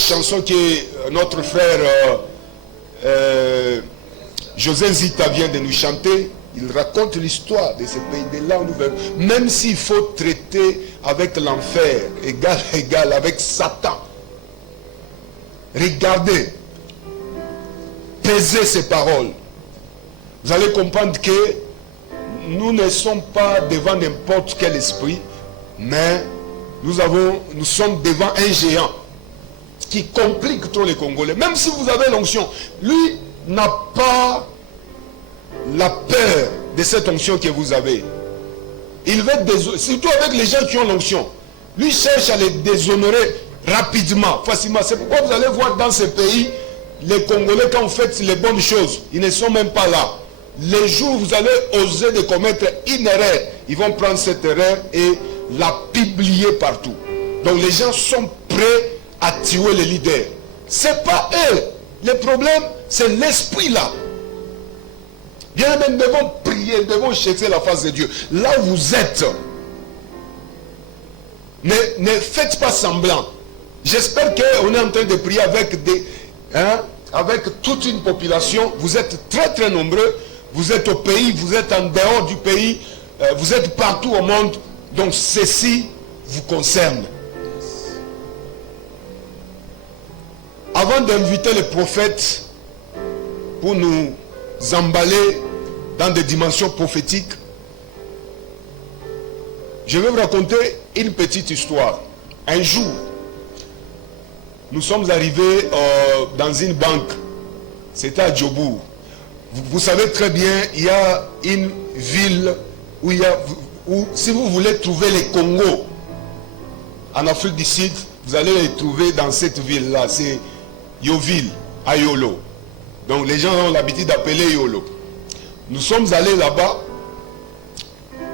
chanson que notre frère José Zita vient de nous chanter, il raconte l'histoire de ce pays, de là où nous venons. Même s'il faut traiter avec l'enfer, égal à égal, avec Satan. Regardez, pesez ces paroles. Vous allez comprendre que nous ne sommes pas devant n'importe quel esprit, mais nous sommes devant un géant qui complique trop les Congolais. Même si vous avez l'onction, lui n'a pas la peur de cette onction que vous avez. Il veut surtout avec les gens qui ont l'onction. Lui cherche à les déshonorer rapidement, facilement. C'est pourquoi vous allez voir dans ces pays, les Congolais, quand vous faites les bonnes choses, ils ne sont même pas là. Les jours où vous allez oser de commettre une erreur, ils vont prendre cette erreur et la publier partout. Donc les gens sont prêts à tuer les leaders. Ce n'est pas eux. Le problème, c'est l'esprit là. Bien aimé, nous devons prier, nous devons chercher la face de Dieu. Là où vous êtes, ne faites pas semblant. J'espère qu'on est en train de prier avec avec toute une population. Vous êtes très très nombreux. Vous êtes au pays, vous êtes en dehors du pays, vous êtes partout au monde. Donc ceci vous concerne. Avant d'inviter les prophètes pour nous emballer dans des dimensions prophétiques, je vais vous raconter une petite histoire. Un jour, nous sommes arrivés dans une banque. C'était à Djobour. Vous savez très bien, il y a une ville où si vous voulez trouver les Congos en Afrique du Sud, vous allez les trouver dans cette ville-là. C'est Yoville, à Yolo. Donc les gens ont l'habitude d'appeler Yolo. Nous sommes allés là-bas.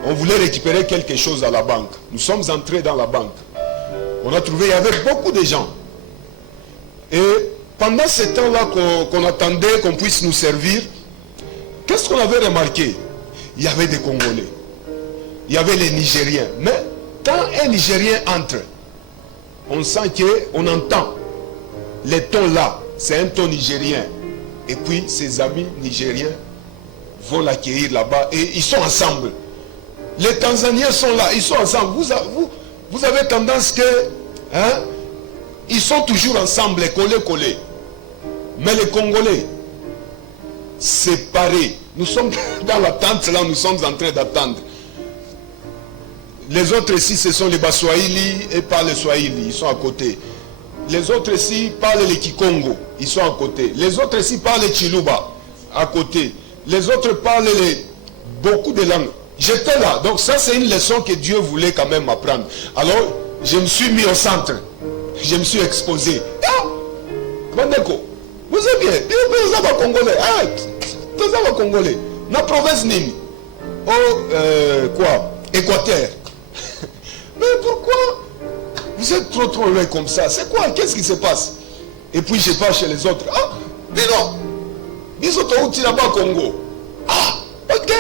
On voulait récupérer quelque chose à la banque. Nous sommes entrés dans la banque. On a trouvé, il y avait beaucoup de gens. Et pendant ce temps-là qu'on attendait qu'on puisse nous servir, qu'est-ce qu'on avait remarqué? Il y avait des Congolais. Il y avait les Nigériens. Mais quand un Nigérien entre, on sent qu'on entend les tons là. C'est un ton nigérien. Et puis ses amis nigériens vont l'accueillir là-bas et ils sont ensemble. Les Tanzaniens sont là, ils sont ensemble. Vous avez tendance que ils sont toujours ensemble, collés. Mais les Congolais, séparés. Nous sommes dans l'attente, là, nous sommes en train d'attendre. Les autres ici, ce sont les Baswahili et parlent le Swahili, ils sont à côté. Les autres ici parlent le Kikongo, ils sont à côté. Les autres ici parlent le Chiluba, à côté. Les autres parlent beaucoup de langues. J'étais là, donc ça c'est une leçon que Dieu voulait quand même m'apprendre. Alors, je me suis mis au centre. Je me suis exposé. Ah, Bandeko, vous êtes bien, vous êtes Congolais. Ah, vous êtes Congolais. La province Nini. Quoi? Équateur. Mais pourquoi vous êtes trop loin comme ça? C'est quoi? Qu'est-ce qui se passe? Et puis je pars chez les autres. Ah, Bino, Bisoto outi là-bas Congo. Ah, ok.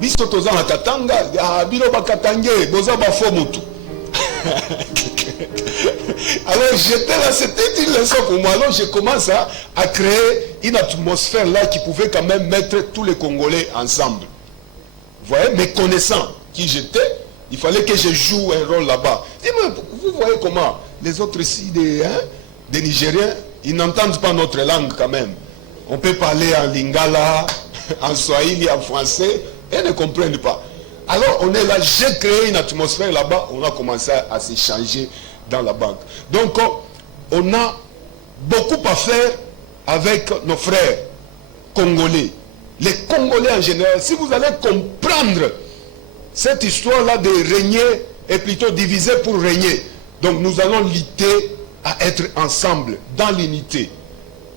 Bisoto za Katanga. Ah, Bino Bakatange, Boza Bafo Mutu. Alors j'étais là, c'était une leçon pour moi. Alors je commence à créer une atmosphère là qui pouvait quand même mettre tous les Congolais ensemble. Vous voyez, me connaissant qui j'étais, il fallait que je joue un rôle là-bas. Vous voyez comment les autres ici, des Nigériens, ils n'entendent pas notre langue quand même. On peut parler en lingala, en swahili, en français, et ils ne comprennent pas. Alors on est là, j'ai créé une atmosphère là-bas, on a commencé à s'échanger dans la banque. Donc on a beaucoup à faire avec nos frères congolais. Les Congolais en général, si vous allez comprendre cette histoire-là de régner, et plutôt diviser pour régner. Donc nous allons lutter à être ensemble, dans l'unité.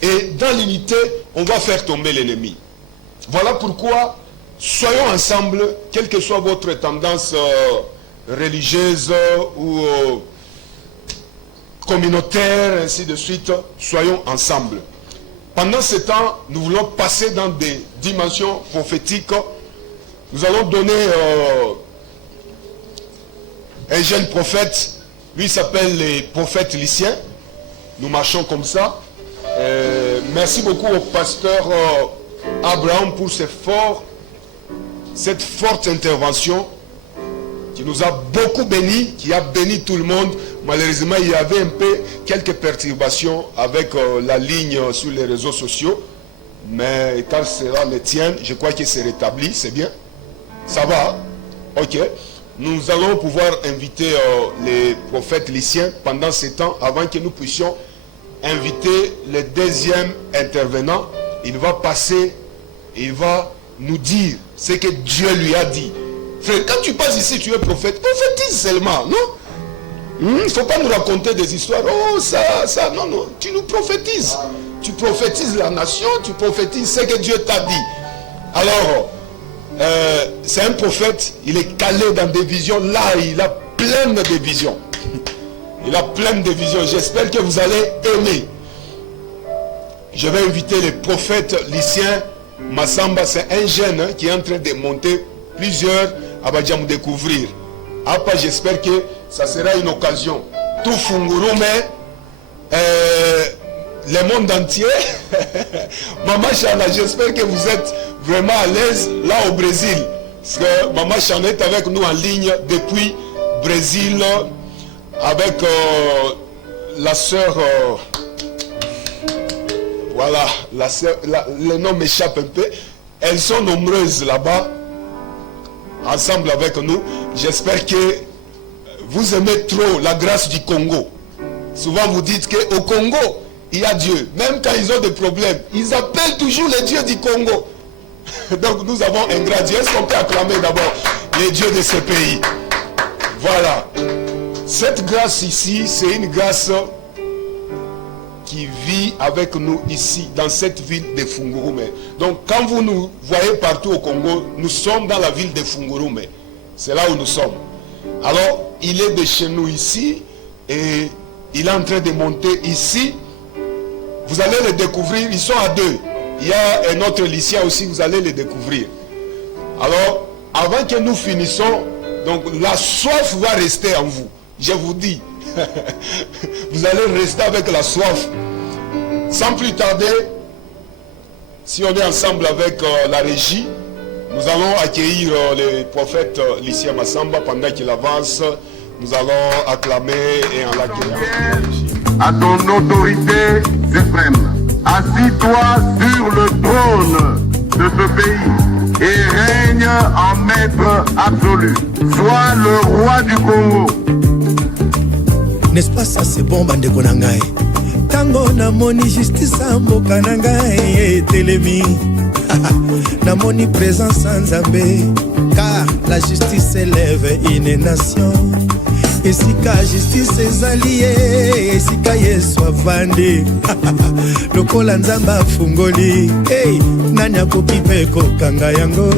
Et dans l'unité, on va faire tomber l'ennemi. Voilà pourquoi, soyons ensemble, quelle que soit votre tendance religieuse ou communautaire, ainsi de suite, soyons ensemble. Pendant ce temps, nous voulons passer dans des dimensions prophétiques. Nous allons donner un jeune prophète, lui s'appelle le prophète Lycien. nous marchons comme ça. Merci beaucoup au pasteur Abraham pour cette forte intervention qui nous a beaucoup bénis, qui a béni tout le monde. Malheureusement, il y avait un peu quelques perturbations avec la ligne sur les réseaux sociaux. Mais quand cela le tient, je crois que c'est rétabli, c'est bien. Ça va? Ok. Nous allons pouvoir inviter les prophètes lycéens pendant ce temps, avant que nous puissions inviter le deuxième intervenant. Il va passer, il va nous dire ce que Dieu lui a dit. Frère, quand tu passes ici, tu es prophète, prophétise seulement, non? Il ne faut pas nous raconter des histoires. Oh, ça, non, non. Tu nous prophétises. Tu prophétises la nation, tu prophétises ce que Dieu t'a dit. Alors, c'est un prophète, il est calé dans des visions. Là, il a plein de visions. Il a plein de visions. J'espère que vous allez aimer. Je vais inviter le prophète lycéen Massamba. C'est un jeune qui est en train de monter plusieurs Abadjam découvrir. Après, j'espère que ça sera une occasion. Tout Fungurume, le monde entier. Maman Chana, j'espère que vous êtes vraiment à l'aise là au Brésil. Parce que Maman Chana est avec nous en ligne depuis Brésil avec la sœur. Voilà, le nom m'échappe un peu. Elles sont nombreuses là-bas, ensemble avec nous. J'espère que vous aimez trop la grâce du Congo. Souvent vous dites qu'au Congo, il y a Dieu. Même quand ils ont des problèmes, ils appellent toujours les dieux du Congo. Donc nous avons un grand Dieu. Est-ce qu'on peut acclamer d'abord les dieux de ce pays? Voilà. Cette grâce ici, c'est une grâce qui vit avec nous ici, dans cette ville de Fungurume. Donc quand vous nous voyez partout au Congo, nous sommes dans la ville de Fungurume. C'est là où nous sommes. Alors, il est de chez nous ici et il est en train de monter ici. Vous allez le découvrir, ils sont à deux. Il y a un autre lycéen aussi, vous allez le découvrir. Alors, avant que nous finissons, donc la soif va rester en vous. Je vous dis, vous allez rester avec la soif. Sans plus tarder, si on est ensemble avec la régie, nous allons accueillir le prophète lycéen Massamba pendant qu'il avance. Nous allons acclamer et en l'accueillir. À ton autorité suprême, assis-toi sur le trône de ce pays et règne en maître absolu. Sois le roi du Congo. N'est-ce pas ça, c'est bon, bande konangaï? Tango na moni justice mboka na ngai telemi. Na moni présence en Zambé, car la justice élève une nation. Esika justice ezalié, esika Yesu avandi. Lokola Nzamba fungoli, hey, nani akoki pe kokanga yango.